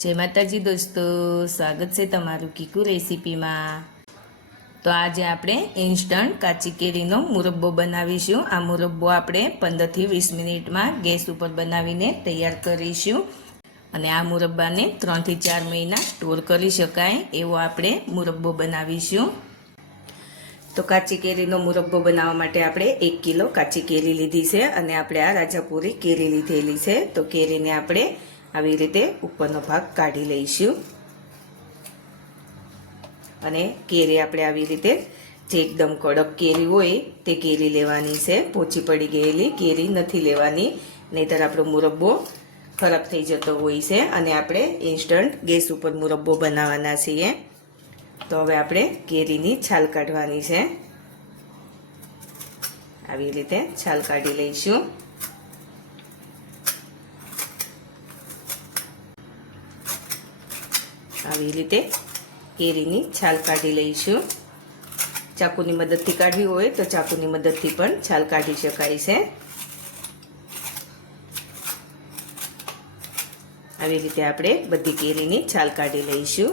જય માતાજી દોસ્તો, સ્વાગત છે તમારું કીકુ રેસીપીમાં। તો આજે આપણે ઇન્સ્ટન્ટ કાચી કેરીનો મુરબ્બો બનાવીશું। આ મુરબ્બો આપણે 15થી 20 મિનિટમાં ગેસ ઉપર બનાવીને તૈયાર કરીશું અને આ મુરબ્બાને 3થી 4 મહિના સ્ટોર કરી શકાય એવો આપણે મુરબ્બો બનાવીશું। તો કાચી કેરીનો મુરબ્બો બનાવવા માટે આપણે 1 કિલો કાચી કેરી લીધી છે અને આપણે આ રાજાપુરી કેરી લીધેલી છે। તો કેરીને આપણે આવી રીતે ઉપરનો ભાગ કાઢી લઈશું અને કેરી આપણે આવી રીતે જે એકદમ કડક કેરી હોય તે કેરી લેવાની છે। પોચી પડી ગયેલી કેરી નથી લેવાની, નહીતર આપણો મુરબ્બો ખરાબ થઈ જતો હોય છે અને આપણે ઇન્સ્ટન્ટ ગેસ ઉપર મુરબ્બો બનાવવાના છીએ। તો હવે આપણે કેરીની છાલ કાઢવાની છે। આવી રીતે છાલ કાઢી લઈશું। આવી રીતે કેરીની છાલ કાઢી લઈશું। ચાકુની મદદથી કાઢવી હોય તો ચાકુની મદદથી પણ છાલ કાઢી શકાય છે। આવી રીતે આપણે બધી કેરીની છાલ કાઢી લઈશું।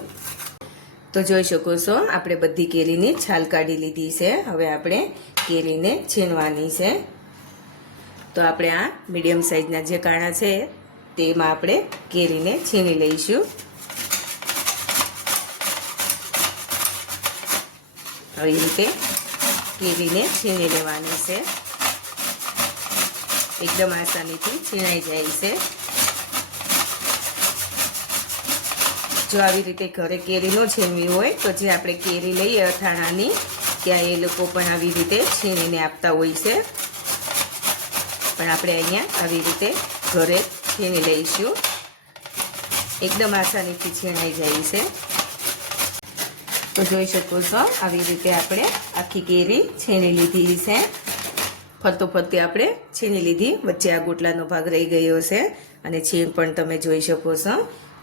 તો જોઈ શકો છો આપણે બધી કેરીની છાલ કાઢી લીધી છે। હવે આપણે કેરીને છીણવાની છે। તો આપણે આ મીડિયમ સાઈઝના જે કાણા છે તેમાં આપણે કેરીને છીણી લઈશું। આવી રીતે કેરીને છીણી લેવાની છે, એકદમ આસાનીથી છીણાઈ જાય છે। જો આવી રીતે ઘરે કેરી ન છીણવી હોય તો જે આપણે કેરી લઈએ અથાણાની ત્યાં એ લોકો પણ આવી રીતે છીણીને આપતા હોય છે, પણ આપણે અહીંયા આવી રીતે ઘરે છીણી લઈશું, એકદમ આસાનીથી છીણાઈ જાય છે। તો જોઈ શકો છો આવી રીતે આપણે આખી કેરી છીણી લીધી છે। ફરતો ફરતી આપણે છીણી લીધી, વચ્ચે આ ગોટલાનો ભાગ રહી ગયો છે અને છીણ પણ તમે જોઈ શકો છો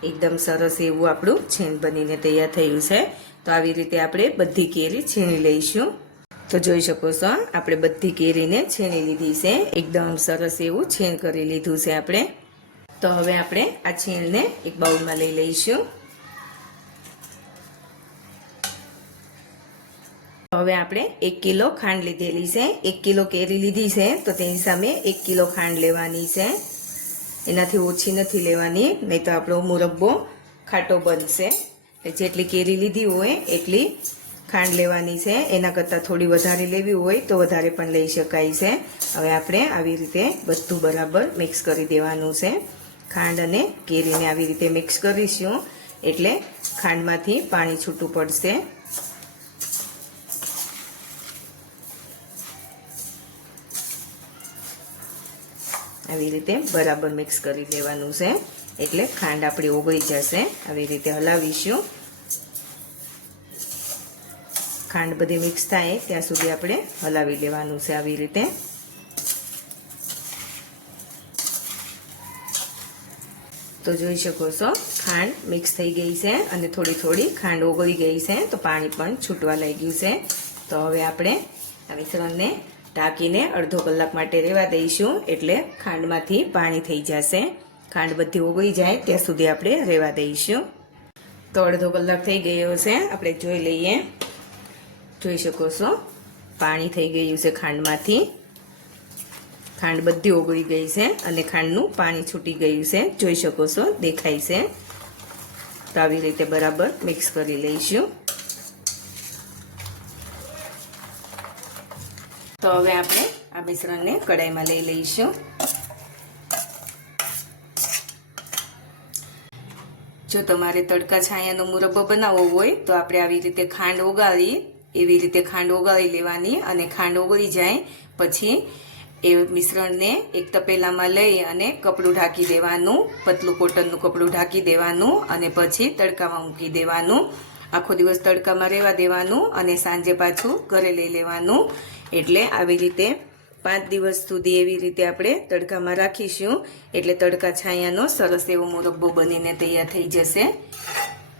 એકદમ સરસ એવું આપણું છીણ બનીને તૈયાર થયું છે। તો આવી રીતે આપણે બધી કેરી છીણી લઈશું। તો જોઈ શકો છો આપણે બધી કેરીને છીણી લીધી છે, એકદમ સરસ એવું છીણ કરી લીધું છે આપણે। તો હવે આપણે આ છીણને એક બાઉલમાં લઈ લઈશું। હવે આપણે 1 કિલો ખાંડ લીધેલી છે, 1 કિલો કેરી લીધી છે તો તેની સામે 1 કિલો ખાંડ લેવાની છે, એનાથી ઓછી નથી લેવાની, નહીં તો આપણો મુરબ્બો ખાટો બનશે। જેટલી કેરી લીધી હોય એટલી ખાંડ લેવાની છે, એના કરતાં થોડી વધારે લેવી હોય તો વધારે પણ લઈ શકાય છે। હવે આપણે આવી રીતે બધું બરાબર મિક્સ કરી દેવાનું છે। ખાંડ અને કેરીને આવી રીતે મિક્સ કરીશું એટલે ખાંડમાંથી પાણી છૂટું પડશે। આવી રીતે બરાબર મિક્સ કરી લેવાનું છે એટલે ખાંડ આપણી ઓગળી જશે। આવી રીતે હલાવીશું, ખાંડ બધી મિક્સ થાય ત્યાં સુધી આપણે હલાવી લેવાનું છે આવી રીતે। તો જોઈ શકો છો ખાંડ મિક્સ થઈ ગઈ છે અને થોડી થોડી ખાંડ ઓગળી ગઈ છે, તો પાણી પણ છૂટવા લાગ્યું છે। તો હવે આપણે આ મિશ્રણને ઢાંકીને અડધો કલાક માટે રહેવા દઈશું એટલે ખાંડમાંથી પાણી થઈ જશે। ખાંડ બધી ઓગળી જાય ત્યાં સુધી આપણે રહેવા દઈશું। તો અડધો કલાક થઈ ગયો છે, આપણે જોઈ લઈએ। જોઈ શકો છો પાણી થઈ ગયું છે ખાંડમાંથી, ખાંડ બધી ઓગળી ગઈ છે અને ખાંડનું પાણી છૂટી ગયું છે, જોઈ શકો છો દેખાય છે। તો આવી રીતે બરાબર મિક્સ કરી લઈશું। તો હવે આપણે આ મિશ્રણને કડાઈમાં લઈ લઈશું। જો તમારે તડકા છાયાનો મુરબ્બો બનાવવો હોય તો આપણે આવી રીતે ખાંડ ઓગાળી એવી રીતે ખાંડ ઓગાળી લેવાની અને ખાંડ ઓગળી જાય પછી એ મિશ્રણને એક તપેલામાં લઈ અને કપડું ઢાંકી દેવાનું, પતલું કોટનનું કપડું ઢાંકી દેવાનું અને પછી તડકામાં મૂકી દેવાનું। આખો દિવસ તડકામાં રહેવા દેવાનું અને સાંજે પાછું ઘરે લઈ લેવાનું, એટલે આવી રીતે 5 દિવસ સુધી એવી રીતે આપણે તડકામાં રાખીશું એટલે તડકા છાયાનો સરસ એવો મુરબ્બો બનીને તૈયાર થઈ જશે।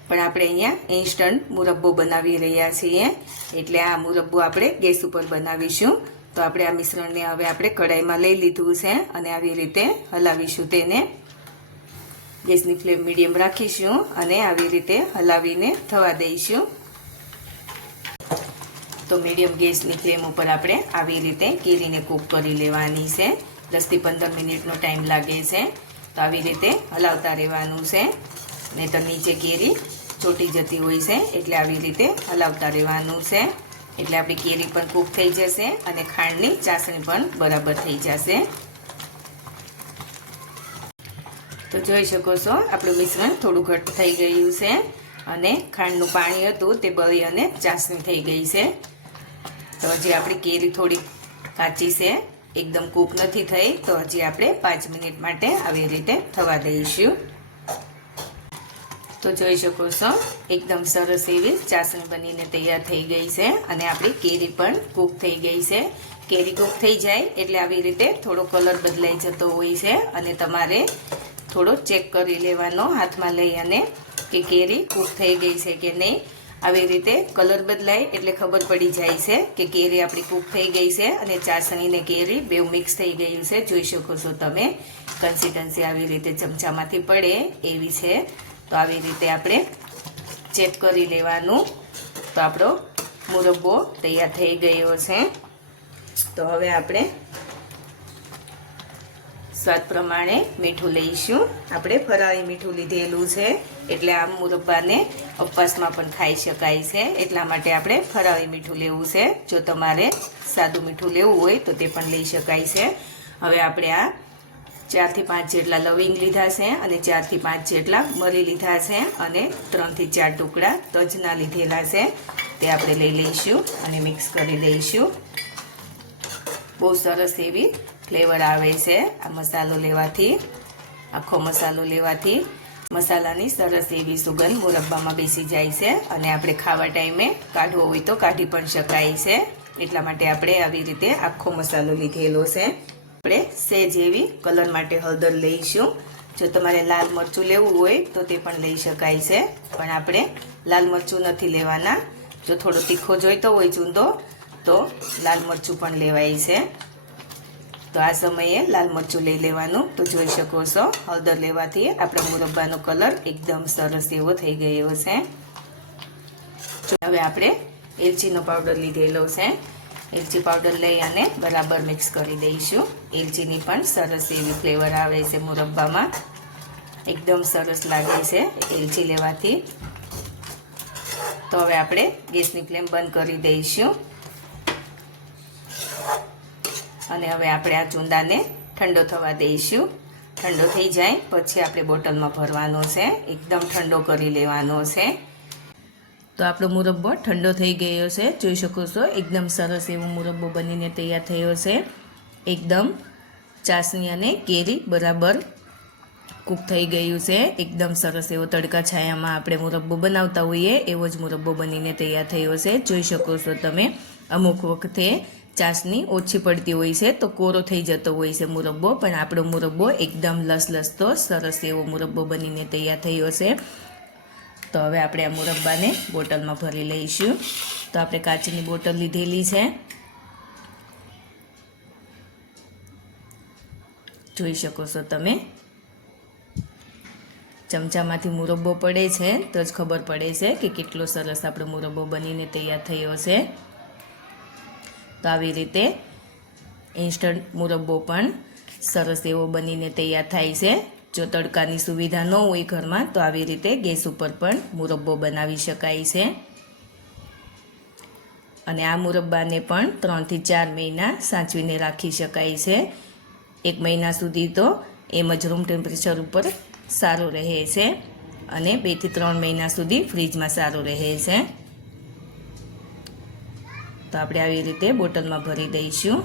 પણ આપણે અહીંયા ઇન્સ્ટન્ટ મુરબ્બો બનાવી રહ્યા છીએ એટલે આ મુરબ્બો આપણે ગેસ ઉપર બનાવીશું। તો આપણે આ મિશ્રણને હવે આપણે કડાઈમાં લઈ લીધું છે અને આવી રીતે હલાવીશું તેને। ગેસની ફ્લેમ મીડિયમ રાખીશું અને આવી રીતે હલાવીને થવા દઈશું. તો મીડિયમ ગેસની ફ્લેમ ઉપર આપણે આવી રીતે કેરીને કૂક કરી લેવાની છે. 10 થી 15 મિનિટનો ટાઈમ લાગે છે. તો આવી રીતે હલાવતા રહેવાનું છે. નહીં તો નીચે કેરી ચોટી જતી હોય છે, એટલે આવી રીતે હલાવતા રહેવાનું છે. એટલે આપણી કેરી પણ કૂક થઈ જશે અને ખાંડની ચાસણી પણ બરાબર થઈ જશે. તો જોઈ શકો છો આપણું મિશ્રણ થોડું ઘટ્ટ થઈ ગયું છે અને ખાંડનું પાણી હતું તે બળી અને ચાસણી થઈ ગઈ છે. તો હજી આપણી કેરી થોડી કાચી છે, એકદમ કૂક નથી થઈ. તો હજી આપણે 5 મિનિટ માટે આવી રીતે થવા દઈશું. તો જોઈ શકો છો એકદમ સરસ એવી ચાસણી બનીને તૈયાર થઈ ગઈ છે અને આપણી કેરી પણ કૂક થઈ ગઈ છે. કેરી કૂક થઈ જાય એટલે આવી રીતે થોડો કલર બદલાઈ જતો હોય છે અને તમારે થોડો ચેક કરી લેવાનો હાથમાં લઈ અને કે કેરી કૂક થઈ ગઈ છે કે નહીં. આવી રીતે કલર બદલાય એટલે ખબર પડી જાય છે કે કેરી આપણી કૂક થઈ ગઈ છે અને ચાસણી ને કેરી બેવ મિક્સ થઈ ગયું છે. જોઈ શકો છો તમે કન્સિસ્ટન્સી આવી રીતે ચમચામાંથી પડે એવી છે. તો આવી રીતે આપણે ચેક કરી લેવાનું. તો આપણો મુરબ્બો તૈયાર થઈ ગયો છે. તો હવે આપણે સ્વાદ પ્રમાણે મીઠું લઈશું. આપણે ફરાળી મીઠું લીધેલું છે એટલે આ મુરબ્બાને ઉપવાસમાં પણ ખાઈ શકાય છે. એટલા માટે આપણે ફરાળી મીઠું લેવું છે. જો તમારે સાદું મીઠું લેવું હોય તો તે પણ લઈ શકાય છે. હવે આપણે આ 4 થી 5 જેટલા લવિંગ લીધા છે અને 4 થી 5 જેટલા મરી લીધા છે અને 3 થી 4 ટુકડા તજના લીધેલા છે. તે આપણે લઈ લઈશું અને મિક્સ કરી દઈશું. બહુ સરસ એવી ફ્લેવર આવે છે આ મસાલો લેવાથી. આખો મસાલો લેવાથી મસાલાની સરસ એવી સુગંધ મુરબ્બામાં બેસી જાય છે અને આપણે ખાવા ટાઈમે કાઢવો હોય તો કાઢી પણ શકાય છે. એટલા માટે આપણે આવી રીતે આખો મસાલો લીધેલો છે. આપણે સહેજ એવી કલર માટે હળદર લઈશું. જો તમારે લાલ મરચું લેવું હોય તો તે પણ લઈ શકાય છે, પણ આપણે લાલ મરચું નથી લેવાના. જો થોડો તીખો જોઈતો હોય ચૂંદો તો લાલ મરચું પણ લેવાય છે. તો આ સમયે લાલ મરચું લઈ લેવાનું. તો જોઈ શકો છો હળદર લેવાથી આપણા મુરબ્બાનો કલર એકદમ સરસ એવો થઈ ગયો છે. હવે આપણે એલચીનો પાવડર લીધેલો છે. એલચી પાવડર લઈ અને બરાબર મિક્સ કરી દઈશું. એલચીની પણ સરસ એવી ફ્લેવર આવે છે મુરબ્બામાં. એકદમ સરસ લાગે છે એલચી લેવાથી. તો હવે આપણે ગેસની ફ્લેમ બંધ કરી દઈશું અને હવે આપણે આ ચૂંદાને ઠંડો થવા દઈશું. ઠંડો થઈ જાય પછી આપણે બોટલમાં ભરવાનો છે. એકદમ ઠંડો કરી લેવાનો છે. તો આપણો મુરબ્બો ઠંડો થઈ ગયો છે. જોઈ શકો છો એકદમ સરસ એવો મુરબ્બો બનીને તૈયાર થયો છે. એકદમ ચાસણી અને કેરી બરાબર કૂક થઈ ગયું છે. એકદમ સરસ એવો તડકા છાયામાં આપણે મુરબ્બો બનાવતા હોઈએ એવો જ મુરબ્બો બનીને તૈયાર થયો છે. જોઈ શકો છો તમે અમુક વખતે ચાસણી ઓછી પડતી હોય છે તો કોરો થઈ જતો હોય છે મુરબ્બો, પણ આપણો મુરબ્બો એકદમ લસલસતો સરસ એવો મુરબ્બો બનીને તૈયાર થયો છે. તો હવે આપણે આ મુરબ્બાને બોટલમાં ભરી લઈશું. તો આપણે કાચની બોટલ લીધેલી છે. જોઈ શકો છો તમે ચમચામાંથી મુરબ્બો પડે છે તો જ ખબર પડે છે કે કેટલો સરસ આપણો મુરબ્બો બનીને તૈયાર થયો છે. તો આવી રીતે ઇન્સ્ટન્ટ મુરબ્બો પણ સરસ એવો બનીને તૈયાર થાય છે. જો તડકાની સુવિધા ન હોય ઘરમાં તો આવી રીતે ગેસ ઉપર પણ મુરબ્બો બનાવી શકાય છે. અને આ મુરબ્બાને પણ 3 થી 4 મહિના સાચવીને રાખી શકાય છે. 1 મહિના સુધી તો એમ જ રૂમ ટેમ્પરેચર ઉપર સારું રહે છે અને 2 થી 3 મહિના સુધી ફ્રીજમાં સારું રહે છે. તો આપણે આવી રીતે બોટલમાં ભરી દઈશું.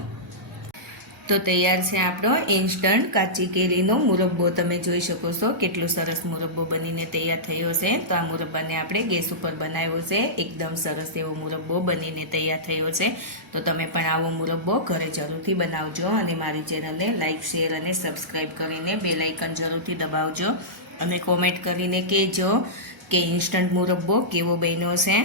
તો તૈયાર છે આપણો ઇન્સ્ટન્ટ કાચી કેરીનો મુરબ્બો. તમે જોઈ શકો છો કેટલો સરસ મુરબ્બો બનીને તૈયાર થયો છે. તો આ મુરબ્બાને આપણે ગેસ ઉપર બનાવ્યો છે. એકદમ સરસ એવો મુરબ્બો બનીને તૈયાર થયો છે. તો તમે પણ આવો મુરબ્બો ઘરે જરૂરથી બનાવજો અને મારી ચેનલને લાઇક, શેર અને સબસ્ક્રાઈબ કરીને બેલ આઇકન જરૂરથી દબાવજો અને કોમેન્ટ કરીને કહેજો કે ઇન્સ્ટન્ટ મુરબ્બો કેવો બન્યો છે.